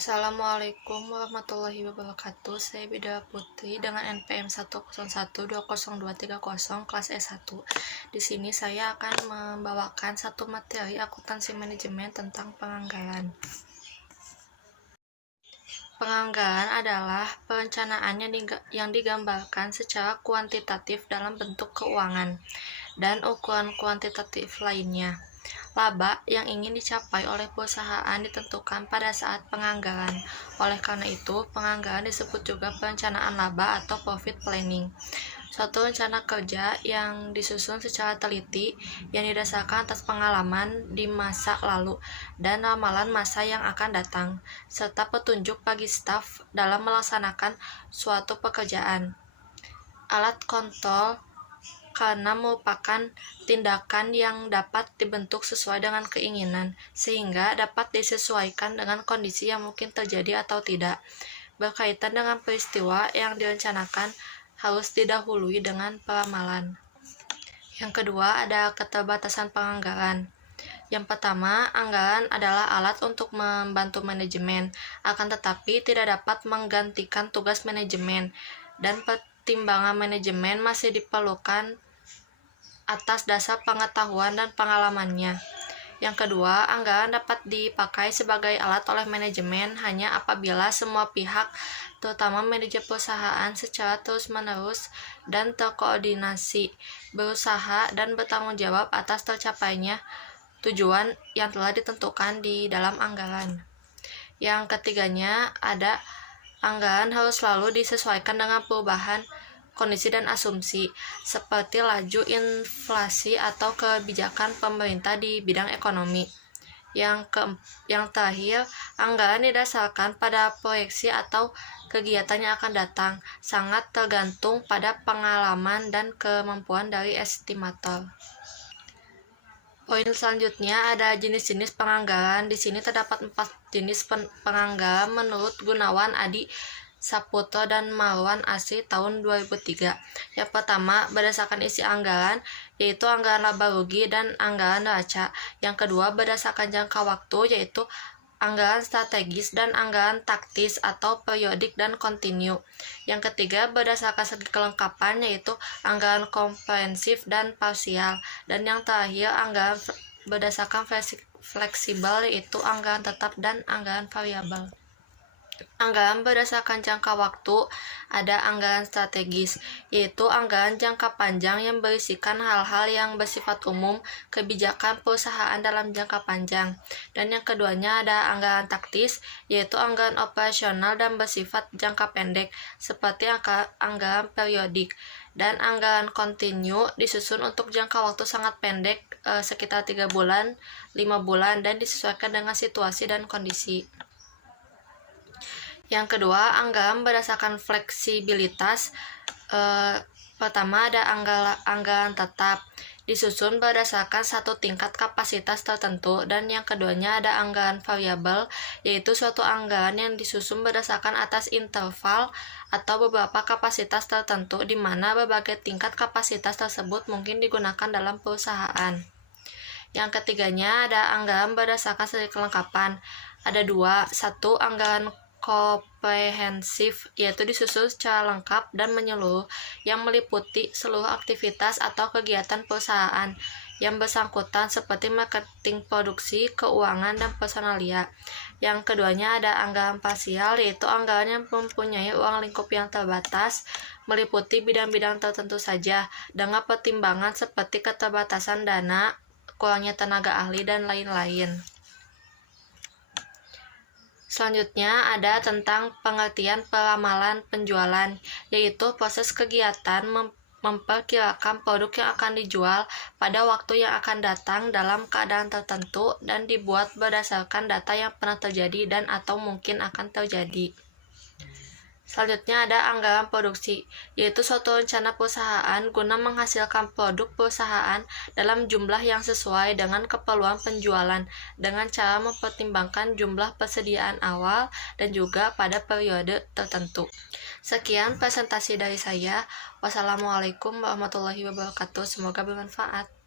Assalamualaikum warahmatullahi wabarakatuh. Saya Bida Putri dengan NPM 101202300 kelas S1. Di sini saya akan membawakan satu materi akuntansi manajemen tentang penganggaran. Penganggaran adalah perencanaan yang digambarkan secara kuantitatif dalam bentuk keuangan dan ukuran kuantitatif lainnya. Laba yang ingin dicapai oleh perusahaan ditentukan pada saat penganggaran. Oleh karena itu, penganggaran disebut juga perencanaan laba atau profit planning. Suatu rencana kerja yang disusun secara teliti yang didasarkan atas pengalaman di masa lalu dan ramalan masa yang akan datang, serta petunjuk bagi staf dalam melaksanakan suatu pekerjaan. Alat kontrol karena merupakan tindakan yang dapat dibentuk sesuai dengan keinginan, sehingga dapat disesuaikan dengan kondisi yang mungkin terjadi atau tidak. Berkaitan dengan peristiwa yang direncanakan, harus didahului dengan peramalan. Yang kedua, ada keterbatasan penganggaran. Yang pertama, anggaran adalah alat untuk membantu manajemen, akan tetapi tidak dapat menggantikan tugas manajemen, dan pertimbangan manajemen masih diperlukan atas dasar pengetahuan dan pengalamannya. Yang kedua, anggaran dapat dipakai sebagai alat oleh manajemen hanya apabila semua pihak, terutama manajer perusahaan, secara terus-menerus dan terkoordinasi, berusaha dan bertanggung jawab atas tercapainya tujuan yang telah ditentukan di dalam anggaran. Yang ketiganya, ada anggaran harus selalu disesuaikan dengan perubahan kondisi dan asumsi, seperti laju inflasi atau kebijakan pemerintah di bidang ekonomi. Yang terakhir, anggaran didasarkan pada proyeksi atau kegiatan yang akan datang, sangat tergantung pada pengalaman dan kemampuan dari estimator. Poin selanjutnya ada jenis-jenis penganggaran. Di sini terdapat 4 jenis penganggaran menurut Gunawan Adi Saputro dan Marwan Asri tahun 2003. Yang pertama, berdasarkan isi anggaran, yaitu anggaran laba rugi dan anggaran neraca. Yang kedua, berdasarkan jangka waktu, yaitu anggaran strategis dan anggaran taktis atau periodik dan kontinu. Yang ketiga, berdasarkan segi kelengkapan, yaitu anggaran komprehensif dan parsial. Dan yang terakhir, anggaran berdasarkan fleksibel, yaitu anggaran tetap dan anggaran variabel. Anggaran berdasarkan jangka waktu, ada anggaran strategis, yaitu anggaran jangka panjang yang berisikan hal-hal yang bersifat umum kebijakan perusahaan dalam jangka panjang. Dan yang keduanya ada anggaran taktis, yaitu anggaran operasional dan bersifat jangka pendek, seperti anggaran periodik. Dan anggaran kontinu disusun untuk jangka waktu sangat pendek, sekitar 3 bulan, 5 bulan, dan disesuaikan dengan situasi dan kondisi. Yang kedua, anggaran berdasarkan fleksibilitas. Pertama, ada anggaran tetap, disusun berdasarkan satu tingkat kapasitas tertentu. Dan yang keduanya ada anggaran variabel, yaitu suatu anggaran yang disusun berdasarkan atas interval atau beberapa kapasitas tertentu, di mana berbagai tingkat kapasitas tersebut mungkin digunakan dalam perusahaan. Yang ketiganya ada anggaran berdasarkan segi kelengkapan. Ada 2, 1 anggaran komprehensif, yaitu disusun secara lengkap dan menyeluruh yang meliputi seluruh aktivitas atau kegiatan perusahaan yang bersangkutan seperti marketing, produksi, keuangan, dan personalia. Yang keduanya ada anggaran parsial, yaitu anggaran yang mempunyai ruang lingkup yang terbatas, meliputi bidang-bidang tertentu saja dengan pertimbangan seperti keterbatasan dana, kurangnya tenaga ahli, dan lain-lain. Selanjutnya ada tentang pengertian peramalan penjualan, yaitu proses kegiatan memperkirakan produk yang akan dijual pada waktu yang akan datang dalam keadaan tertentu dan dibuat berdasarkan data yang pernah terjadi dan atau mungkin akan terjadi. Selanjutnya ada anggaran produksi, yaitu suatu rencana perusahaan guna menghasilkan produk perusahaan dalam jumlah yang sesuai dengan keperluan penjualan dengan cara mempertimbangkan jumlah persediaan awal dan juga pada periode tertentu. Sekian presentasi dari saya. Wassalamualaikum warahmatullahi wabarakatuh. Semoga bermanfaat.